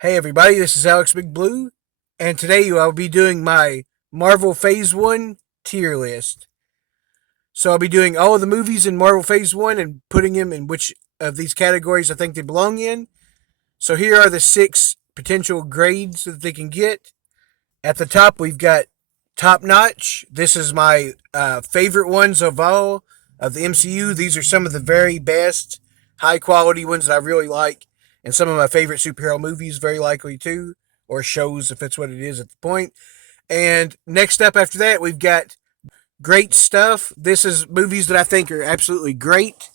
Hey everybody, this is Alex Big Blue, and today I'll be doing my Marvel Phase 1 tier list. So I'll be doing all of the movies in Marvel Phase 1 and putting them in which of these categories I think they belong in. So here are the six potential grades that they can get. At the top, we've got Top Notch. This is my favorite ones of all of the MCU. These are some of the very best, high quality ones that I really like, and some of my favorite superhero movies, very likely too, or shows if it's what it is at the point. And next up after that, we've got Great Stuff. This is movies that I think are absolutely great,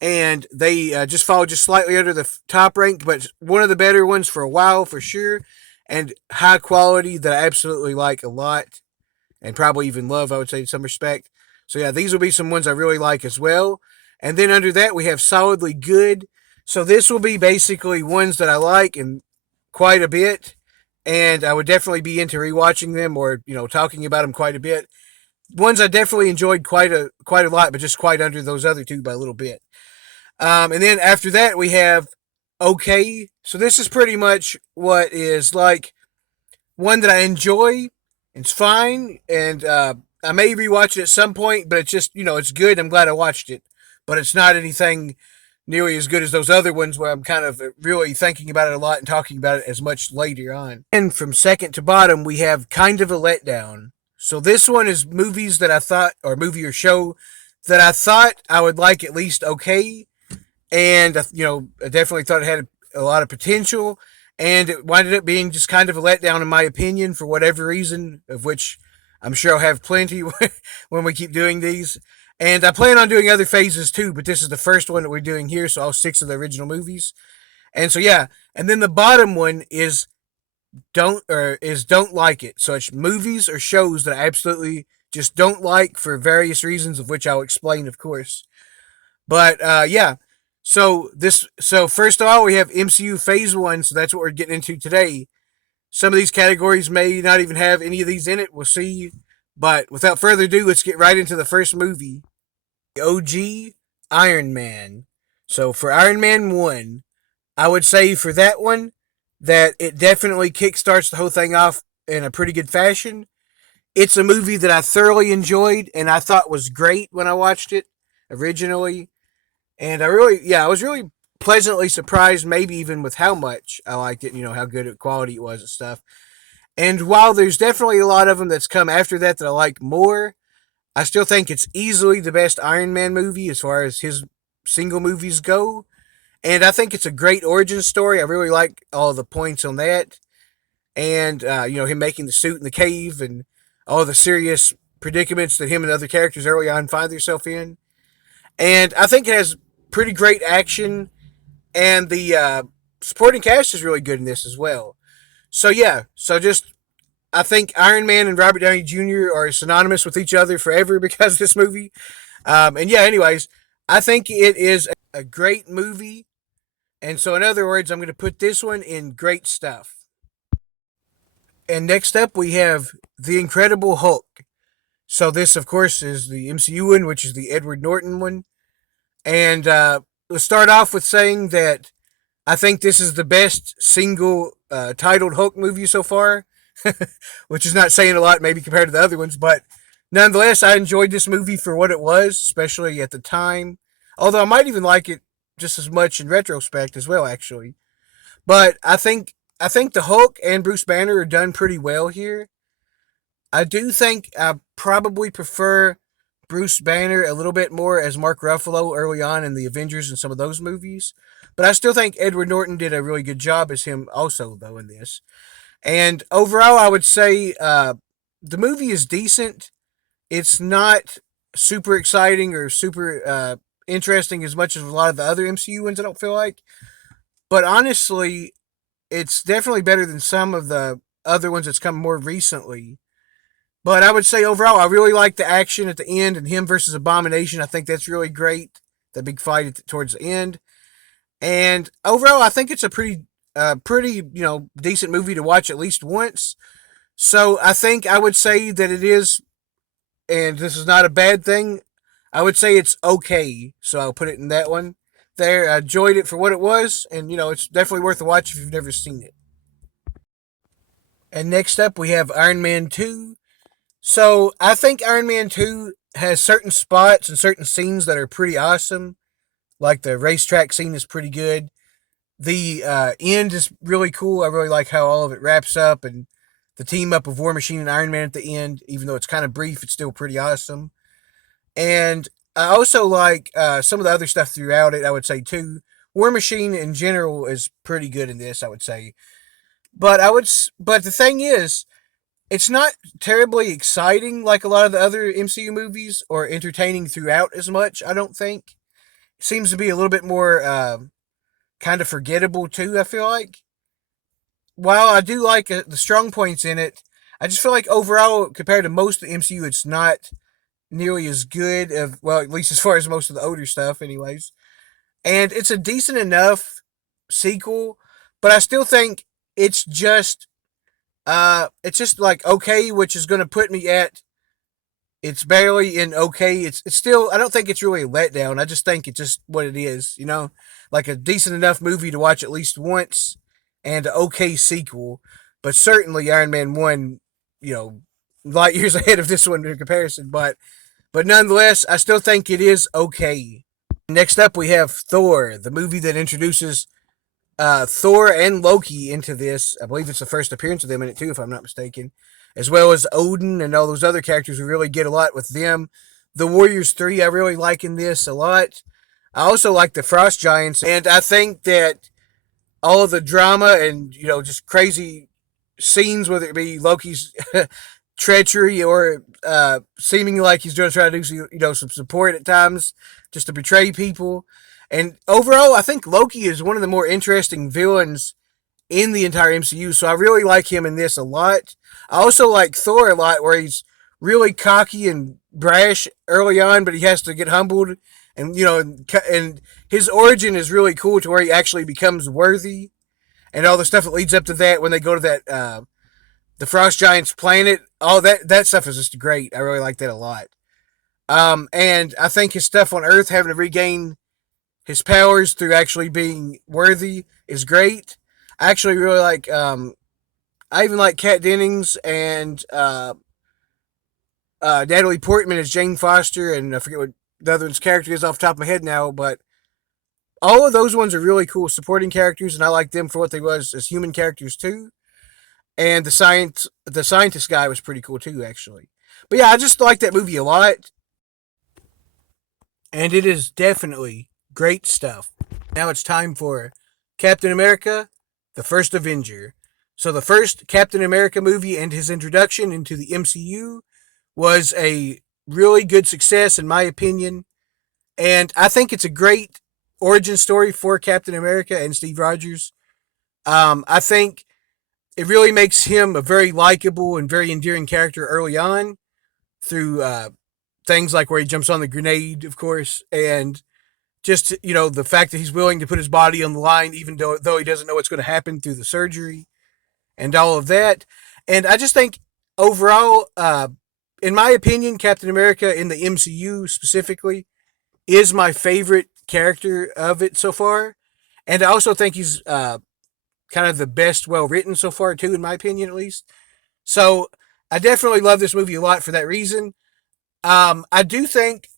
and they just fall just slightly under the top rank, but one of the better ones for a while for sure, and high quality that I absolutely like a lot, and probably even love, I would say, in some respect. So yeah, these will be some ones I really like as well. And then under that we have solidly good. So this will be basically ones that I like and quite a bit, and I would definitely be into rewatching them or talking about them quite a bit. Ones I definitely enjoyed quite a lot, but just quite under those other two by a little bit. And then after that we have okay. So this is pretty much what is like one that I enjoy. It's fine, and I may rewatch it at some point, but it's just it's good. I'm glad I watched it, but it's not anything nearly as good as those other ones where I'm kind of really thinking about it a lot and talking about it as much later on. And from second to bottom, we have kind of a letdown. So this one is movies that I thought, or movie or show that I thought I would like at least okay, and I definitely thought it had a lot of potential, and it winded up being just kind of a letdown in my opinion for whatever reason, of which I'm sure I'll have plenty when we keep doing these. And I plan on doing other phases too, but this is the first one that we're doing here, so all six of the original movies. And so yeah, and then the bottom one is don't like it. So it's movies or shows that I absolutely just don't like for various reasons, of which I'll explain, of course. But yeah, so first of all, we have MCU Phase One, so that's what we're getting into today. Some of these categories may not even have any of these in it. We'll see. But without further ado, let's get right into the first movie, OG Iron Man. So for Iron Man 1, I would say for that one that it definitely kickstarts the whole thing off in a pretty good fashion. It's a movie that I thoroughly enjoyed and I thought was great when I watched it originally. And I was really pleasantly surprised, maybe even with how much I liked it, how good quality it was and stuff. And while there's definitely a lot of them that's come after that that I like more, I still think it's easily the best Iron Man movie as far as his single movies go. And I think it's a great origin story. I really like all the points on that. And, him making the suit in the cave and all the serious predicaments that him and other characters early on find themselves in. And I think it has pretty great action, and the supporting cast is really good in this as well. So yeah, so just I think Iron Man and Robert Downey Jr. are synonymous with each other forever because of this movie. And yeah, anyways, I think it is a great movie. And so, in other words, I'm going to put this one in great stuff. And next up, we have The Incredible Hulk. So, this, of course, is the MCU one, which is the Edward Norton one. And let's start off with saying that I think this is the best single titled Hulk movie so far, which is not saying a lot maybe compared to the other ones, but nonetheless, I enjoyed this movie for what it was, especially at the time. Although I might even like it just as much in retrospect as well, actually. But I think the Hulk and Bruce Banner are done pretty well here. I do think I probably prefer Bruce Banner a little bit more as Mark Ruffalo early on in the Avengers and some of those movies. But I still think Edward Norton did a really good job as him also, though, in this. And overall, I would say the movie is decent. It's not super exciting or super interesting as much as a lot of the other MCU ones, I don't feel like. But honestly, it's definitely better than some of the other ones that's come more recently. But I would say overall, I really like the action at the end and him versus Abomination. I think that's really great. The big fight towards the end. And overall, I think it's a pretty decent movie to watch at least once. So I think I would say that it is, and this is not a bad thing. I would say it's okay. So I'll put it in that one. there. I enjoyed it for what it was, and it's definitely worth a watch if you've never seen it. And next up, we have Iron Man 2. So I think Iron Man 2 has certain spots and certain scenes that are pretty awesome. Like the racetrack scene is pretty good. The end is really cool. I really like how all of it wraps up, and the team up of War Machine and Iron Man at the end, even though it's kind of brief, it's still pretty awesome. And I also like some of the other stuff throughout it, I would say, too. War Machine in general is pretty good in this, I would say. But the thing is, it's not terribly exciting like a lot of the other MCU movies or entertaining throughout as much, I don't think. It seems to be a little bit more kind of forgettable too, I feel like. While I do like the strong points in it, I just feel like overall, compared to most of the MCU, it's not nearly as good. Well, at least as far as most of the older stuff, anyways. And it's a decent enough sequel, but I still think it's just it's just like okay, which is going to put me at it's barely in okay. It's still I don't think it's really a letdown. I just think it's just what it is, like a decent enough movie to watch at least once and an okay sequel. But certainly Iron Man 1, you know, light years ahead of this one in comparison, but nonetheless, I still think it is okay. Next up we have Thor, the movie that introduces Thor and Loki into this. I believe it's the first appearance of them in it too, if I'm not mistaken. As well as Odin and all those other characters. We really get a lot with them. The Warriors 3, I really like in this a lot. I also like the Frost Giants, and I think that all of the drama and, just crazy scenes, whether it be Loki's treachery or seeming like he's going to try to do some support at times just to betray people. And overall, I think Loki is one of the more interesting villains in the entire MCU, so I really like him in this a lot. I also like Thor a lot, where he's really cocky and brash early on, but he has to get humbled, and and his origin is really cool to where he actually becomes worthy, and all the stuff that leads up to that when they go to that the Frost Giants planet. All that stuff is just great. I really like that a lot. And I think his stuff on Earth, having to regain his powers through actually being worthy, is great. I actually really like. I even like Kat Dennings and Natalie Portman as Jane Foster, and I forget what the other one's character is off the top of my head now, but all of those ones are really cool supporting characters, and I like them for what they was as human characters too. And the scientist guy was pretty cool too, actually. But yeah, I just like that movie a lot, and it is definitely great stuff. Now it's time for Captain America, the first Avenger. So the first Captain America movie and his introduction into the MCU was a really good success in my opinion, and I think it's a great origin story for Captain America and Steve Rogers. I think it really makes him a very likable and very endearing character early on through things like where he jumps on the grenade, of course, and just the fact that he's willing to put his body on the line even though he doesn't know what's going to happen through the surgery and all of that. And I just think overall, in my opinion, Captain America in the MCU specifically is my favorite character of it so far. And I also think he's kind of the best well written so far too, in my opinion at least. So I definitely love this movie a lot for that reason. I do think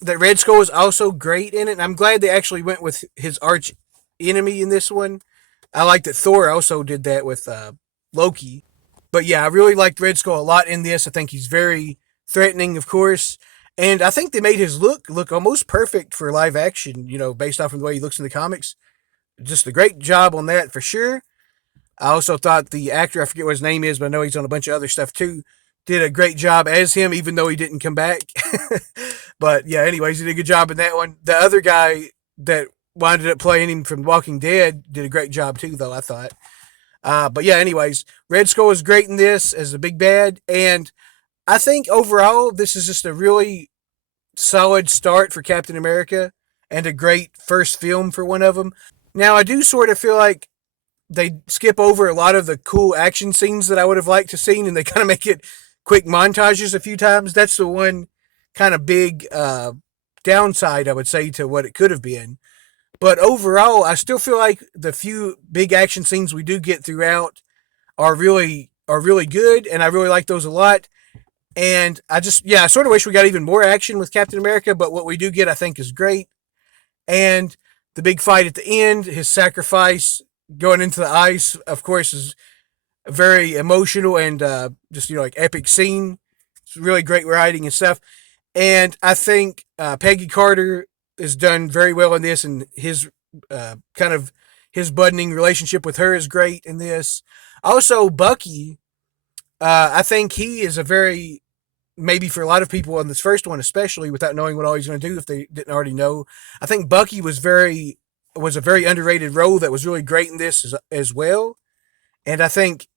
that Red Skull is also great in it, and I'm glad they actually went with his arch enemy in this one. I like that Thor also did that with Loki. But yeah, I really liked Red Skull a lot in this. I think he's very threatening, of course. And I think they made his look almost perfect for live action, based off of the way he looks in the comics. Just a great job on that for sure. I also thought the actor, I forget what his name is, but I know he's on a bunch of other stuff too, did a great job as him, even though he didn't come back. But yeah, anyways, he did a good job in that one. The other guy that wound up playing him from Walking Dead did a great job too, though, I thought. But yeah, anyways, Red Skull is great in this as a big bad, and I think overall this is just a really solid start for Captain America and a great first film for one of them. Now, I do sort of feel like they skip over a lot of the cool action scenes that I would have liked to seen, and they kind of make it quick montages a few times. That's the one kind of big downside, I would say, to what it could have been. But overall, I still feel like the few big action scenes we do get throughout are really good, and I really like those a lot. And I sort of wish we got even more action with Captain America, but what we do get, I think, is great. And the big fight at the end, his sacrifice going into the ice, of course, is a very emotional and just like epic scene. It's really great writing and stuff. And I think Peggy Carter is done very well in this, and his kind of his budding relationship with her is great in this. Also, Bucky, I think he is a very maybe for a lot of people on this first one, especially without knowing what all he's going to do if they didn't already know. I think Bucky was a very underrated role that was really great in this as well. And I think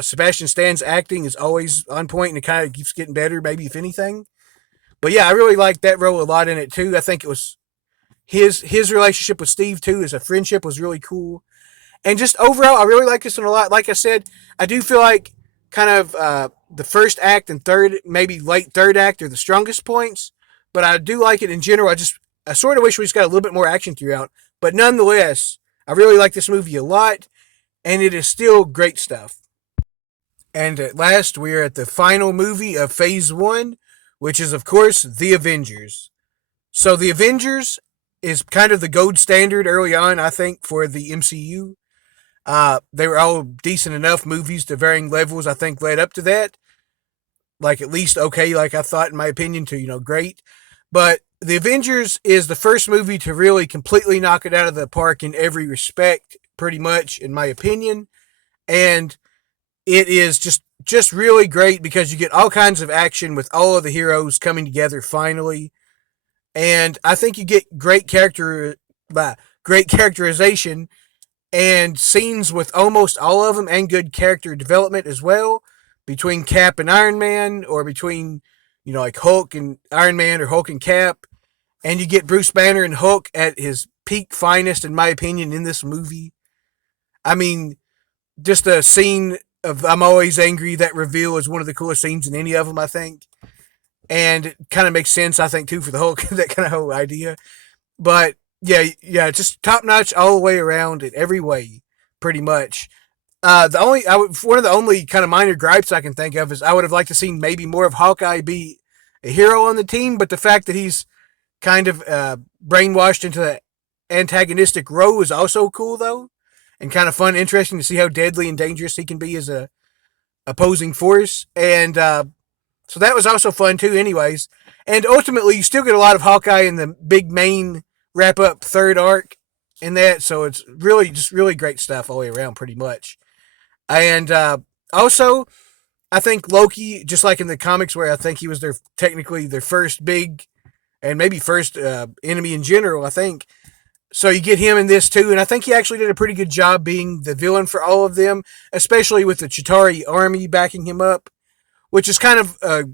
Sebastian Stan's acting is always on point and it kind of keeps getting better, maybe if anything. But yeah, I really liked that role a lot in it too. I think it was his relationship with Steve too as a friendship was really cool. And just overall, I really like this one a lot. Like I said, I do feel like kind of the first act and third, maybe late third act are the strongest points. But I do like it in general. I sort of wish we just got a little bit more action throughout. But nonetheless, I really like this movie a lot, and it is still great stuff. And at last, we are at the final movie of Phase 1, which is, of course, The Avengers. So, The Avengers is kind of the gold standard early on, I think, for the MCU. They were all decent enough movies to varying levels, I think, led up to that. Like, at least okay, like I thought, in my opinion, to, great. But The Avengers is the first movie to really completely knock it out of the park in every respect, pretty much, in my opinion. And it is just really great because you get all kinds of action with all of the heroes coming together finally, and I think you get great characterization and scenes with almost all of them, and good character development as well between Cap and Iron Man, or between like Hulk and Iron Man, or Hulk and Cap, and you get Bruce Banner and Hulk at his peak finest, in my opinion, in this movie. I mean, just a scene of "I'm always angry," that reveal is one of the coolest scenes in any of them, I think. And it kind of makes sense, I think, too, for the whole that kind of whole idea. But yeah, just top notch all the way around in every way, pretty much. One of the only kind of minor gripes I can think of is I would have liked to see maybe more of Hawkeye be a hero on the team, but the fact that he's kind of brainwashed into the antagonistic role is also cool though, and kind of fun, interesting to see how deadly and dangerous he can be as a opposing force. And so that was also fun too, anyways. And ultimately, you still get a lot of Hawkeye in the big main wrap up third arc in that. So it's really just really great stuff all the way around, pretty much. And also, I think Loki, just like in the comics, where I think he was technically their first big and maybe first enemy in general, I think. So you get him in this too, and I think he actually did a pretty good job being the villain for all of them, especially with the Chitauri army backing him up, which is kind of a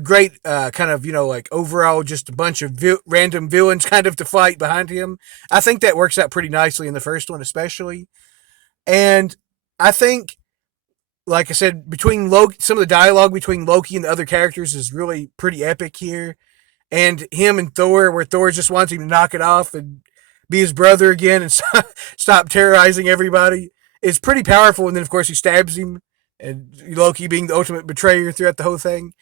great kind of like overall just a bunch of random villains kind of to fight behind him. I think that works out pretty nicely in the first one, especially. And I think, like I said, between Loki, some of the dialogue between Loki and the other characters is really pretty epic here. And him and Thor, where Thor just wants him to knock it off and be his brother again and stop terrorizing everybody, is pretty powerful. And then, of course, he stabs him, and Loki being the ultimate betrayer throughout the whole thing.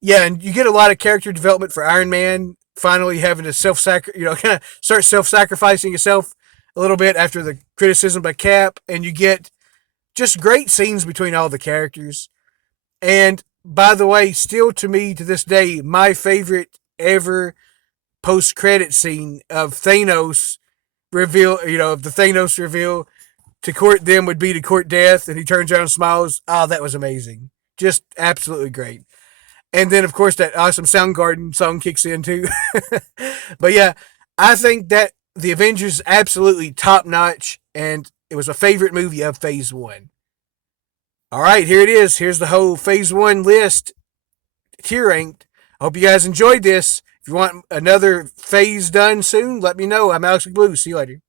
Yeah, and you get a lot of character development for Iron Man finally having to kind of start self-sacrificing himself a little bit after the criticism by Cap, and you get just great scenes between all the characters. And by the way, still to me to this day, my favorite ever post-credit scene of Thanos of the Thanos reveal to court them would be to court death, and he turns around and smiles. Oh, that was amazing. Just absolutely great. And then, of course, that awesome Soundgarden song kicks in, too. But yeah, I think that The Avengers is absolutely top notch, and it was a favorite movie of Phase 1. All right, here it is. Here's the whole Phase 1 list, tier ranked. I hope you guys enjoyed this. If you want another phase done soon, let me know. I'm Alex Blue. See you later.